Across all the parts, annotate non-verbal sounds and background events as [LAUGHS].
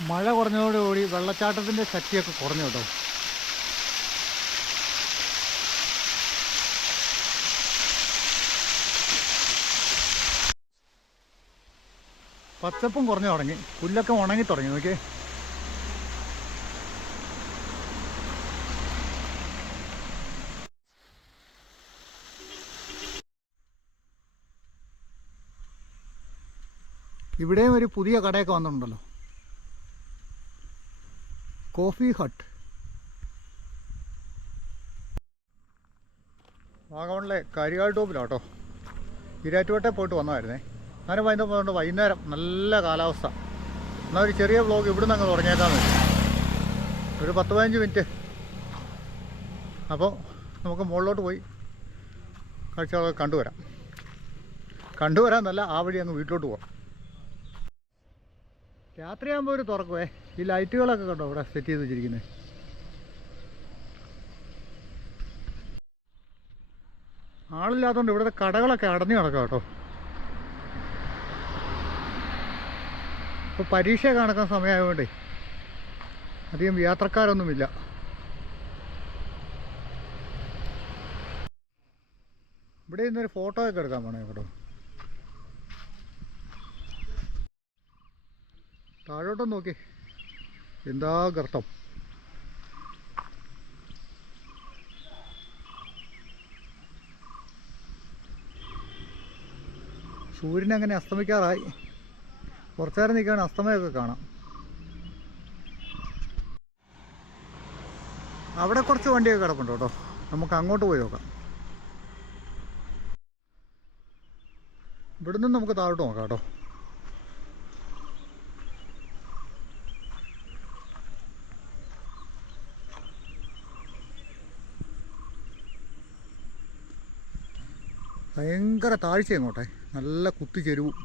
മഴ കുറഞ്ഞതോടുകൂടി വെള്ളച്ചാട്ടത്തിന്റെ ശക്തിയൊക്കെ കുറഞ്ഞു കേട്ടോ. പച്ചപ്പും കുറഞ്ഞു തുടങ്ങി. പുല്ലൊക്കെ ഉണങ്ങി തുടങ്ങി നോക്കിയേ. ഇവിടെയും ഒരു പുതിയ കടയൊക്കെ വന്നിട്ടുണ്ടല്ലോ. Coffee hut. വാഗമണിലെ കരികാൽ ടോപ്പിലാട്ടോ. ഇരാറ്റുവട്ടെ പോയിട്ട് വന്നതായിരുന്നേ. അങ്ങനെ വൈകുന്നേരം പോയതുകൊണ്ട് വൈകുന്നേരം നല്ല കാലാവസ്ഥ. എന്നാൽ ഒരു ചെറിയ ബ്ലോഗ് ഇവിടുന്ന് അങ്ങ് തുടങ്ങിയേക്കാൻ വേണ്ടി ഒരു പത്ത് പതിനഞ്ച് മിനിറ്റ്. അപ്പോൾ നമുക്ക് മുകളിലോട്ട് പോയി കാഴ്ചകളൊക്കെ കണ്ടുവരാം. കണ്ടുവരാമെന്നല്ല ആ വഴി അങ്ങ് വീട്ടിലോട്ട് പോവാം. രാത്രിയാകുമ്പോൾ ഒരു തുറക്കുവേ. ഈ ലൈറ്റുകളൊക്കെ കണ്ടോ ഇവിടെ സെറ്റ് ചെയ്ത് വെച്ചിരിക്കുന്നത് ആളില്ലാത്തതുകൊണ്ട് ഇവിടുത്തെ കടകളൊക്കെ അടഞ്ഞു കിടക്കാം കേട്ടോ. ഇപ്പോൾ പരീക്ഷ കണക്കുന്ന സമയമായതുകൊണ്ടേ അധികം യാത്രക്കാരൊന്നുമില്ല. ഇവിടെ ഇന്നൊരു ഫോട്ടോ ഒക്കെ എടുക്കാൻ പോണേ കേട്ടോ. താഴോട്ടൊന്ന് നോക്കി. എന്താ ഗർത്തം? സൂര്യൻ അങ്ങനെ അസ്തമിക്കാറായി? കുറച്ചു നേരം നിൽക്കാൻ അസ്തമയമൊക്കെ കാണാം. അവിടെ കുറച്ച് വണ്ടിയൊക്കെ കിടപ്പുണ്ട് കേട്ടോ. നമുക്ക് അങ്ങോട്ട് പോയി നോക്കാം. ഇവിടുന്ന് നമുക്ക് താഴോട്ട് നോക്കാം കേട്ടോ. ഭയങ്കര താഴ്ച എങ്ങോട്ടെ നല്ല കുത്തിച്ചെരുവും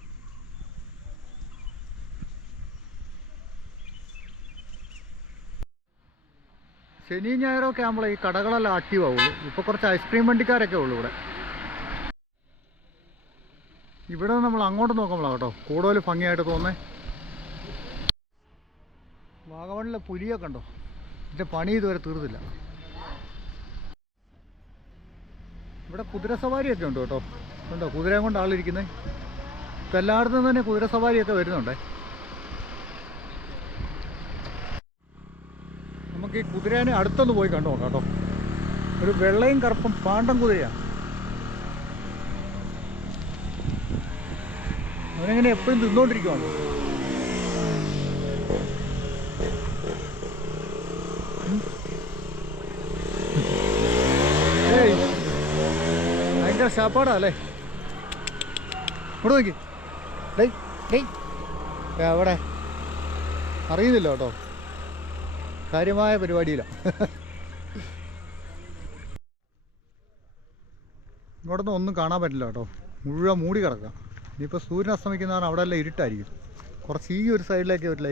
ശനി ഞായറൊക്കെ ആകുമ്പോൾ ഈ കടകളെല്ലാം ആക്റ്റീവ് ആവുള്ളൂ. ഇപ്പോൾ കുറച്ച് ഐസ്ക്രീം വണ്ടിക്കാരൊക്കെ ഉള്ളൂ ഇവിടെ. ഇവിടെ നമ്മൾ അങ്ങോട്ട് നോക്കുമ്പോഴാണ് കേട്ടോ കൂടുതൽ ഭംഗിയായിട്ട് തോന്നേ. വാഗമണിലെ പുലിയൊക്കെ ഉണ്ടോ ഇതിന്റെ പണി ഇതുവരെ തീർന്നില്ല. ഇവിടെ കുതിര സവാരിയൊക്കെ ഉണ്ട് കേട്ടോ. ഉണ്ടോ? കുതിരയും കൊണ്ട് ആളിരിക്കുന്നത് ഇപ്പം എല്ലായിടത്തും തന്നെ കുതിര സവാരിയൊക്കെ വരുന്നുണ്ടേ. നമുക്ക് ഈ കുതിരേനെ അടുത്തൊന്ന് പോയി കണ്ടു നോക്കാം കേട്ടോ. ഒരു വെള്ളയും കറുപ്പും പാണ്ടം കുതിരയാണ്. അവനെങ്ങനെ എപ്പോഴും തിന്നുകൊണ്ടിരിക്കുവാണ് ഭയങ്കര ശാപ്പാടാ അല്ലേ? ഇവിടെ നോക്കി. ഡേയ് ഡേയ്. എവിടെ അറിയുന്നില്ല കേട്ടോ. കാര്യമായ പരിപാടിയില്ല. ഇവിടെ നിന്ന് ഒന്നും കാണാൻ പറ്റില്ല കേട്ടോ. മുഴുവൻ മൂടി കിടക്കാം ഇനിയിപ്പോൾ സൂര്യൻ അസ്തമിക്കുന്നതാണ് അവിടെ എല്ലാം ഇരുട്ടായിരിക്കും. കുറച്ച് ഈ ഒരു സൈഡിലേക്ക് ഒരു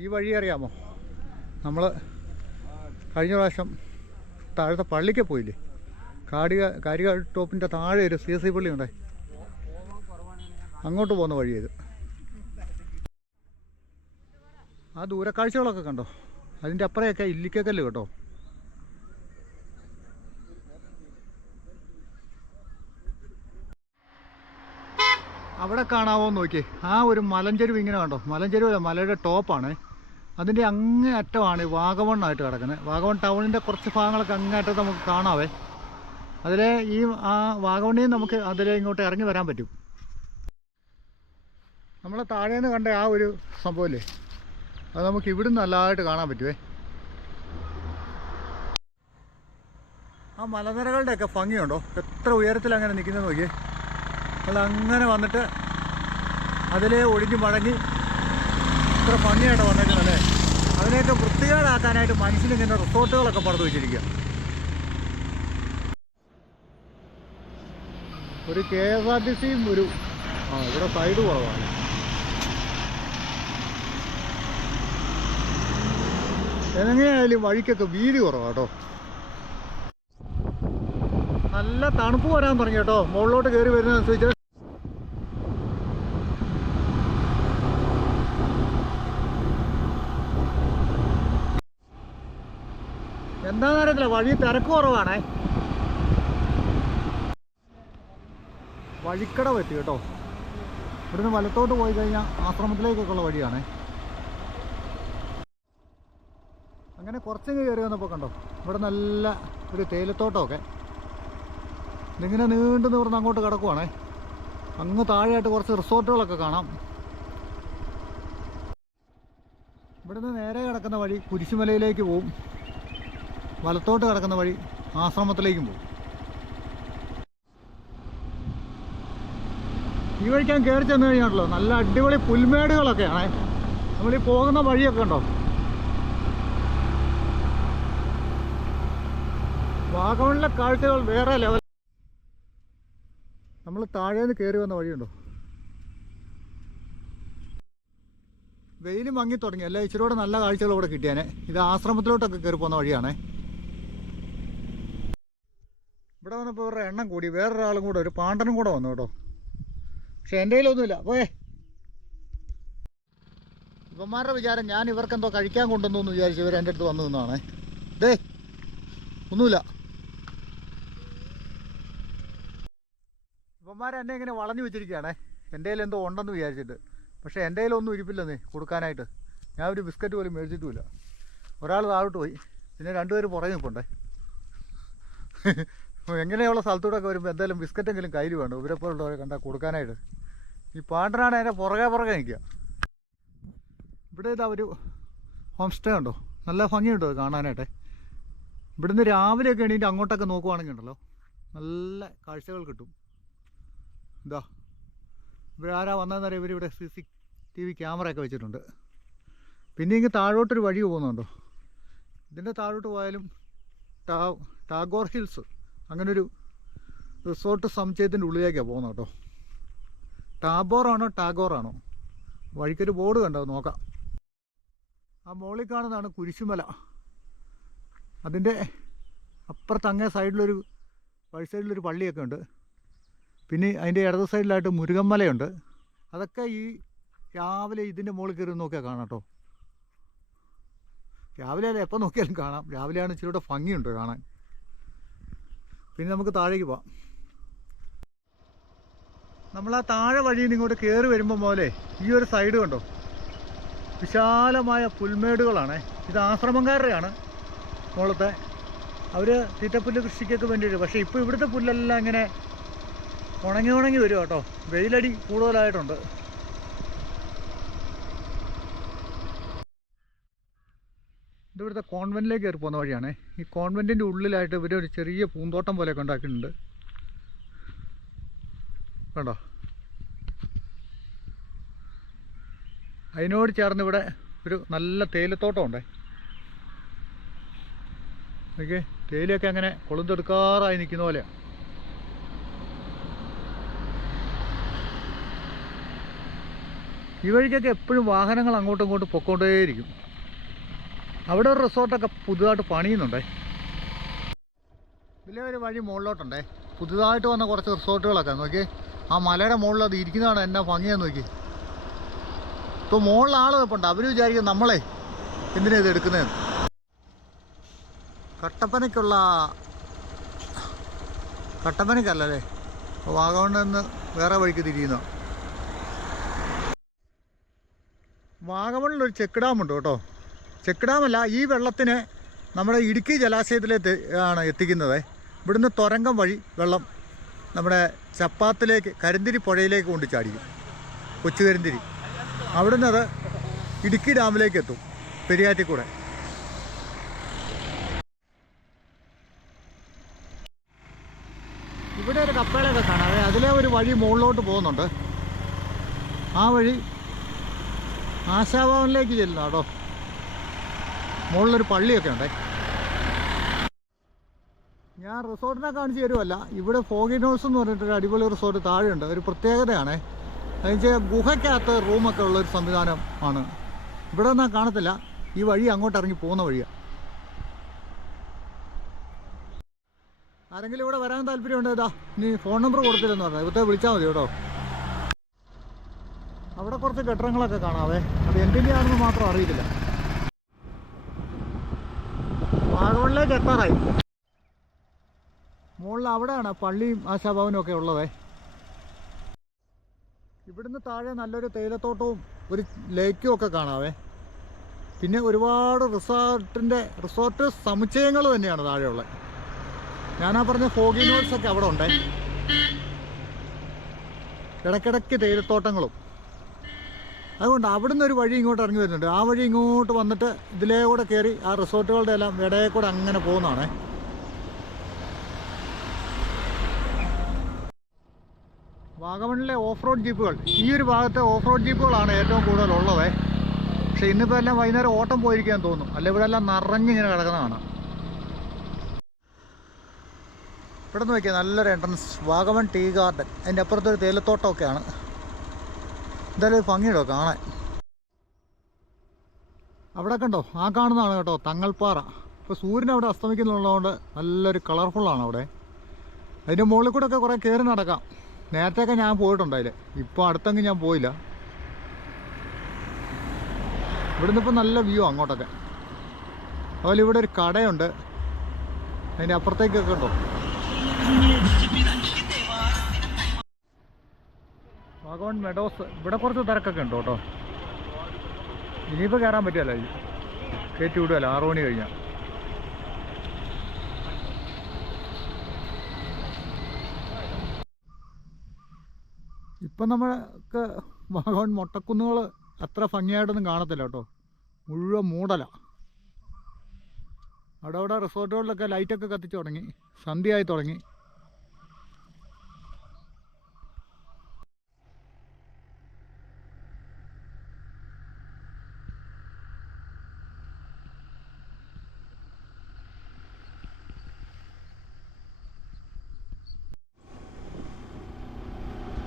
ഈ വഴി അറിയാമോ? നമ്മൾ കഴിഞ്ഞ പ്രാവശ്യം താഴത്തെ പള്ളിക്ക് പോയില്ലേ? കാടിക കാരിക ടോപ്പിന്റെ താഴെ ഒരു സി എസ് സി പള്ളി ഉണ്ടായി അങ്ങോട്ട് പോകുന്ന വഴി ഇത്. ആ ദൂരക്കാഴ്ചകളൊക്കെ കണ്ടോ? അതിന്റെ അപ്പുറയൊക്കെ ഇല്ലിക്കക്കല്ല് കേട്ടോ. അവിടെ കാണാവോ എന്ന് നോക്കിയേ. ആ ഒരു മലഞ്ചെരുവ് ഇങ്ങനെ കണ്ടോ? മലഞ്ചെരുവ് മലയുടെ ടോപ്പാണ് അതിന്റെ അങ്ങേ അറ്റമാണ് ഈ വാഗമണ്ണായിട്ട് കിടക്കുന്നത്. വാഗവൺ ടൗണിന്റെ കുറച്ച് ഭാഗങ്ങളൊക്കെ അങ്ങേ അറ്റത്ത് നമുക്ക് കാണാവേ. അതിലെ ഈ ആ വാഗവണ്ണിയും നമുക്ക് അതിലെ ഇങ്ങോട്ട് ഇറങ്ങി വരാൻ പറ്റും. നമ്മൾ താഴേന്ന് കണ്ട ആ ഒരു സംഭവമില്ലേ അത് നമുക്ക് ഇവിടുന്ന് നല്ലതായിട്ട് കാണാൻ പറ്റുമേ ആ മലനിരകളുടെയൊക്കെ ഭംഗിയുണ്ടോ? എത്ര ഉയരത്തിൽ അങ്ങനെ നിൽക്കുന്നത് നോക്കിയേ. അങ്ങനെ വന്നിട്ട് അതിലെ ഒഴിഞ്ഞു മടങ്ങി ഇത്ര ഭംഗിയായിട്ട് വന്നേക്കുന്നല്ലേ അതിനെയൊക്കെ വൃത്തികേടാക്കാനായിട്ട് മനുഷ്യനിങ്ങനെ റിസോർട്ടുകളൊക്കെ പണിത് വെച്ചിരിക്കുക. ഒരു കെ എസ് ആർ ടി സിയും ഒരു ആ ഇവിടെ സൈഡ് കുറവാണ്. എങ്ങനെയായാലും വഴിക്കൊക്കെ വീതി കുറവാട്ടോ നല്ല തണുപ്പ് വരാൻ തുടങ്ങി കേട്ടോ. മുകളിലോട്ട് കയറി വരുന്നതനുസരിച്ച് എന്താണെന്ന് അറിയത്തില്ല വഴി തിരക്ക് കുറവാണേ. വഴിക്കട പറ്റി കേട്ടോ. ഇവിടുന്ന് വലത്തോട്ട് പോയി കഴിഞ്ഞാൽ ആശ്രമത്തിലേക്കൊക്കെയുള്ള വഴിയാണേ. അങ്ങനെ കുറച്ചെങ്കിൽ കയറി വന്നപ്പോൾ കണ്ടോ ഇവിടെ നല്ല ഒരു തേയിലത്തോട്ടമൊക്കെ. ഇതിങ്ങനെ നീണ്ടു നിവർന്ന് അങ്ങോട്ട് കിടക്കുവാണേ. അങ്ങ് താഴെയായിട്ട് കുറച്ച് റിസോർട്ടുകളൊക്കെ കാണാം. ഇവിടുന്ന് നേരെ കിടക്കുന്ന വഴി കുരിശുമലയിലേക്ക് പോവും. വലത്തോട്ട് കിടക്കുന്ന വഴി ആശ്രമത്തിലേക്കും പോവും. ഈ വഴിക്കാൻ കയറി ചെന്ന് കഴിഞ്ഞാണല്ലോ നല്ല അടിപൊളി പുൽമേടുകളൊക്കെയാണേ. നമ്മൾ ഈ പോകുന്ന വഴിയൊക്കെ ഉണ്ടോ? വാഗമണിലെ കാഴ്ചകൾ വേറെ ലെവൽ താഴേന്ന് കയറി വന്ന വഴിയുണ്ടോ? വെയിൽ മങ്ങി തുടങ്ങി. അല്ല ഇച്ചിരി കൂടെ നല്ല കാഴ്ചകൾ ഇവിടെ കിട്ടിയാനെ. ഇത് ആശ്രമത്തിലോട്ടൊക്കെ കയറി പോകുന്ന വഴിയാണേ. ഇവിടെ വന്നപ്പോൾ ഇവരുടെ എണ്ണം കൂടി. വേറൊരാളും കൂടെ ഒരു പാണ്ടനും കൂടെ വന്നു കേട്ടോ. പക്ഷെ എന്റെ കയ്യിലൊന്നുമില്ല. പോയേ. ഇവന്മാരുടെ വിചാരം ഞാൻ ഇവർക്കെന്തോ കഴിക്കാൻ കൊണ്ടുവന്നു എന്ന് വിചാരിച്ചു ഇവർ എന്റെ അടുത്ത് വന്നു നിന്നാണേ. ദേ ഒന്നുമില്ല. ഇവന്മാരെ എന്നെ ഇങ്ങനെ വളഞ്ഞു വെച്ചിരിക്കുകയാണേ. എന്റെ കയ്യിൽ എന്തോ ഉണ്ടെന്ന് വിചാരിച്ചിട്ട്. പക്ഷേ എന്റെ കയ്യിലൊന്നും ഇരിപ്പില്ലെന്നേ കൊടുക്കാനായിട്ട്. ഞാൻ ഒരു ബിസ്ക്കറ്റ് പോലും മേടിച്ചിട്ടുമില്ല. ഒരാൾ താഴോട്ട് പോയി. പിന്നെ രണ്ടുപേർ പുറകെ നിൽപ്പുണ്ടേ. [LAUGHS] എങ്ങനെയുള്ള സ്ഥലത്തൂടെയൊക്കെ വരുമ്പോൾ എന്തായാലും ബിസ്ക്കറ്റെങ്കിലും കയ്യിൽ വേണം. ഇവരെ പോലുള്ളവരെ കണ്ടാൽ കൊടുക്കാനായിട്ട്. ഈ പാണ്ടനാണ് അതിന്റെ പുറകെ പുറകെ നിൽക്കുക. ഇവിടെ ഇതാ ഒരു ഹോം സ്റ്റേ ഉണ്ടോ? നല്ല ഭംഗിയുണ്ടോ കാണാനായിട്ട്? ഇവിടുന്ന് രാവിലെയൊക്കെ എണീറ്റ് അങ്ങോട്ടൊക്കെ നോക്കുവാണെങ്കിൽ ഉണ്ടല്ലോ നല്ല കാഴ്ചകൾ കിട്ടും. ഇതാ ഇവിടെ ആരാ വന്നതെന്നറിയാം? ഇവരിവിടെ സി സി ടി വി ക്യാമറയൊക്കെ വെച്ചിട്ടുണ്ട്. പിന്നെ ഇങ്ങ് താഴോട്ടൊരു വഴി പോകുന്നുണ്ടോ? ഇതിന്റെ താഴോട്ട് പോയാലും ടാ ടാഗോർ ഹിൽസ്. അങ്ങനൊരു റിസോർട്ട് സമുച്ചയത്തിന്റെ ഉള്ളിലേക്കാണ് പോകുന്നത് കേട്ടോ. ടാബോറാണോ ടാഗോറാണോ? വഴിക്കൊരു ബോർഡ് കണ്ടോ? നോക്കാം. ആ മുകളിൽ കാണുന്നതാണ് കുരിശുമല. അതിന്റെ അപ്പുറത്ത് അങ്ങേ സൈഡിലൊരു വഴി സൈഡിലൊരു പള്ളിയൊക്കെ ഉണ്ട്. പിന്നെ അതിന്റെ ഇടത് സൈഡിലായിട്ട് മുരുകന്മലയുണ്ട് അതൊക്കെ ഈ രാവിലെ ഇതിന്റെ മുകളിൽ കയറി നോക്കിയാൽ കാണാം കേട്ടോ. രാവിലെ അല്ല എപ്പോൾ നോക്കിയാലും കാണാം. രാവിലെയാണ് ഇച്ചിരി കൂടെ ഭംഗിയുണ്ട് കാണാൻ. പിന്നെ നമുക്ക് താഴേക്ക് പോവാം. നമ്മൾ ആ താഴെ വഴിയിൽ ഇങ്ങോട്ട് കയറി വരുമ്പോൾ പോലെ ഈ ഒരു സൈഡ് കണ്ടോ? വിശാലമായ പുൽമേടുകളാണ്. ഇത് ആശ്രമക്കാരുടെയാണ് മുകളത്തെ അവർ തീറ്റപ്പുല്ല് കൃഷിക്കൊക്കെ വേണ്ടിയിട്ട് പക്ഷേ ഇപ്പോൾ ഇവിടുത്തെ പുല്ലെല്ലാം ഇങ്ങനെ ഉണങ്ങി ഉണങ്ങി വരും കേട്ടോ. വെയിലടി കൂടുതലായിട്ടുണ്ട്. ഇതിവിടുത്തെ കോൺവെന്റിലേക്ക് കയറി പോകുന്ന വഴിയാണേ. ഈ കോൺവെന്റിന്റെ ഉള്ളിലായിട്ട് ഇവർ ഒരു ചെറിയ പൂന്തോട്ടം പോലെയൊക്കെ ഉണ്ടാക്കിയിട്ടുണ്ട്. കണ്ടോ? അതിനോട് ചേർന്ന് ഇവിടെ ഒരു നല്ല തേയിലത്തോട്ടം തേയിലത്തോട്ടമുണ്ടേ ഓക്കെ തേയിലയൊക്കെ അങ്ങനെ കൊളുന്തെടുക്കാറായി നിൽക്കുന്ന പോലെയാണ് ഈ വഴിക്കൊക്കെ എപ്പോഴും വാഹനങ്ങൾ അങ്ങോട്ടും ഇങ്ങോട്ടും പൊക്കോണ്ടേയിരിക്കും. അവിടെ ഒരു റിസോർട്ടൊക്കെ പുതുതായിട്ട് പണിയുന്നുണ്ടേ. ഇതിലെ ഒരു വഴി മുകളിലോട്ടുണ്ടേ. പുതുതായിട്ട് വന്ന കുറച്ച് റിസോർട്ടുകളൊക്കെ നോക്കി ആ മലയുടെ മുകളിൽ അത് ഇരിക്കുന്നതാണ് എന്നാ ഭംഗിയാന്ന് നോക്കി. ഇപ്പോൾ മുകളിൽ ആൾ നിൽപ്പുണ്ട് അവർ വിചാരിക്കും നമ്മളെ എന്തിനാ ഇത് എടുക്കുന്നതെന്ന്. കട്ടപ്പനയ്ക്കുള്ള കട്ടപ്പനയ്ക്കല്ലേ? വാഗമണ്ണിൽ നിന്ന് വേറെ വഴിക്ക് തിരിയുന്നു വാഗമണിൽ ഒരു ചെക്ക് ഡാം ഉണ്ട് കേട്ടോ. ചെക്ക് ഡാമല്ല ഈ വെള്ളത്തിന് നമ്മുടെ ഇടുക്കി ജലാശയത്തിലേക്ക് ആണ് എത്തിക്കുന്നത്. ഇവിടുന്ന് തുരങ്കം വഴി വെള്ളം നമ്മുടെ ചപ്പാത്തിലേക്ക് കരിന്തിരി പുഴയിലേക്ക് കൊണ്ട് ചാടിക്കും. കൊച്ചു കരിന്തിരി. അവിടുന്ന് അത് ഇടുക്കി ഡാമിലേക്ക് എത്തും പെരിയാറ്റിക്കൂടെ ഇവിടെ ഒരു കപ്പേളൊക്കെ കാണാം. അതിലെ ഒരു വഴി മുകളിലോട്ട് പോകുന്നുണ്ട്. ആ വഴി ആശാഭവനിലേക്ക് ചെല്ലുന്ന കേട്ടോ മുകളിലൊരു പള്ളിയൊക്കെ ഉണ്ടേ. ഞാൻ റിസോർട്ടിനെ കാണിച്ച് തരുമല്ല ഇവിടെ ഫോഗിനോസ് എന്ന് പറഞ്ഞിട്ടൊരു അടിപൊളി റിസോർട്ട് താഴെയുണ്ട്. ഒരു പ്രത്യേകതയാണ്. അതെന്നുവെച്ചാൽ ഗുഹയ്ക്കകത്ത് റൂമൊക്കെ ഉള്ളൊരു സംവിധാനം ആണ്. ഇവിടെ ഒന്നും കാണത്തില്ല. ഈ വഴി അങ്ങോട്ട് ഇറങ്ങി പോകുന്ന വഴിയാണ് ആരെങ്കിലും ഇവിടെ വരാൻ താല്പര്യമുണ്ടോ? ഇതാ ഇനി ഫോൺ നമ്പർ കൊടുത്തില്ലെന്ന് പറഞ്ഞാൽ ഇവിടുത്തെ വിളിച്ചാൽ മതി കേട്ടോ. അവിടെ കുറച്ച് കെട്ടിടങ്ങളൊക്കെ കാണാവേ. അത് എന്തിന്റെ ആണെന്ന് മാത്രം അറിയില്ല വാഗമണിലേക്ക് എത്താറായി. മുകളിൽ അവിടെയാണ് പള്ളിയും ആശാഭവനും ഒക്കെ ഉള്ളതേ. ഇവിടുന്ന് താഴെ നല്ലൊരു തേയിലത്തോട്ടവും ഒരു ലേക്കും ഒക്കെ കാണാവേ. പിന്നെ ഒരുപാട് റിസോർട്ടിന്റെ റിസോർട്ട് സമുച്ചയങ്ങൾ തന്നെയാണ് താഴെയുള്ളത്. ഞാനാ പറഞ്ഞ ഫോഗി ഒക്കെ അവിടെ ഉണ്ട്. ഇടയ്ക്കിടയ്ക്ക് തേയിലത്തോട്ടങ്ങളും അതുകൊണ്ട് അവിടുന്ന് ഒരു വഴി ഇങ്ങോട്ട് ഇറങ്ങി വരുന്നുണ്ട്. ആ വഴി ഇങ്ങോട്ട് വന്നിട്ട് ഇതിലേ കൂടെ കയറി ആ റിസോർട്ടുകളുടെ എല്ലാം ഇടയിൽ കൂടെ അങ്ങനെ പോകുന്നതാണേ. വാഗമണിലെ ഓഫ് റോഡ് ജീപ്പുകൾ. ഈ ഒരു ഭാഗത്തെ ഓഫ് റോഡ് ജീപ്പുകളാണ് ഏറ്റവും കൂടുതൽ ഉള്ളത് പക്ഷെ ഇന്നിപ്പോൾ എല്ലാം വൈകുന്നേരം ഓട്ടം പോയിരിക്കാൻ തോന്നും അല്ല ഇവിടെ എല്ലാം നിറഞ്ഞിങ്ങനെ കിടക്കുന്നതാണ് ഇവിടെ നിന്ന് നോക്കിയാൽ നല്ലൊരു എൻട്രൻസ് വാഗമൺ ടീ ഗാർഡൻ. അതിന്റെ അപ്പുറത്തൊരു തേയിലത്തോട്ടമൊക്കെയാണ്. എന്തായാലും ഒരു ഭംഗിയിടോ കാണാൻ? അവിടെ കണ്ടോ? ആ കാണുന്നതാണ് കേട്ടോ തങ്ങൾപ്പാറ. ഇപ്പോൾ സൂര്യൻ അവിടെ അസ്തമിക്കുന്നുള്ളതുകൊണ്ട് നല്ലൊരു കളർഫുള്ളാണ് അവിടെ. അതിന്റെ മുകളിൽ കൂടെ ഒക്കെ കുറേ കയറി നടക്കാം. നേരത്തെയൊക്കെ ഞാൻ പോയിട്ടുണ്ട് അതിൽ ഇപ്പോൾ അടുത്തെങ്കിൽ ഞാൻ പോയില്ല. ഇവിടുന്ന് ഇപ്പം നല്ല വ്യൂ അങ്ങോട്ടൊക്കെ. അതുപോലെ ഇവിടെ ഒരു കടയുണ്ട്. അതിന്റെ അപ്പുറത്തേക്കൊക്കെ ഉണ്ടോ? ഭഗവാൻ മെഡോസ് ഇവിടെ കുറച്ച് തിരക്കൊക്കെ ഉണ്ട് കേട്ടോ. ഇനിയിപ്പോൾ കയറാൻ പറ്റിയല്ലോ കയറ്റി വിടുമല്ലോ ആറു മണി കഴിഞ്ഞാൽ ഇപ്പം നമ്മൾക്ക് ഭഗവാൻ മൊട്ടക്കുന്നുകൾ അത്ര ഭംഗിയായിട്ടൊന്നും കാണത്തില്ല കേട്ടോ. മുഴുവൻ മൂടല. അവിടെ അവിടെ റിസോർട്ടുകളിലൊക്കെ ലൈറ്റൊക്കെ കത്തിച്ചു തുടങ്ങി. സന്ധ്യയായി തുടങ്ങി.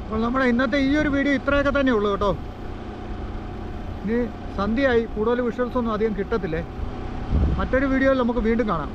അപ്പോൾ നമ്മുടെ ഇന്നത്തെ ഈ ഒരു വീഡിയോ ഇത്രയൊക്കെ തന്നെ ഉള്ളൂ കേട്ടോ. ഇനി സന്ധ്യയായി. കൂടുതൽ വിഷ്വൽസ് ഒന്നും അധികം കിട്ടത്തില്ലേ? മറ്റൊരു വീഡിയോയിൽ നമുക്ക് വീണ്ടും കാണാം.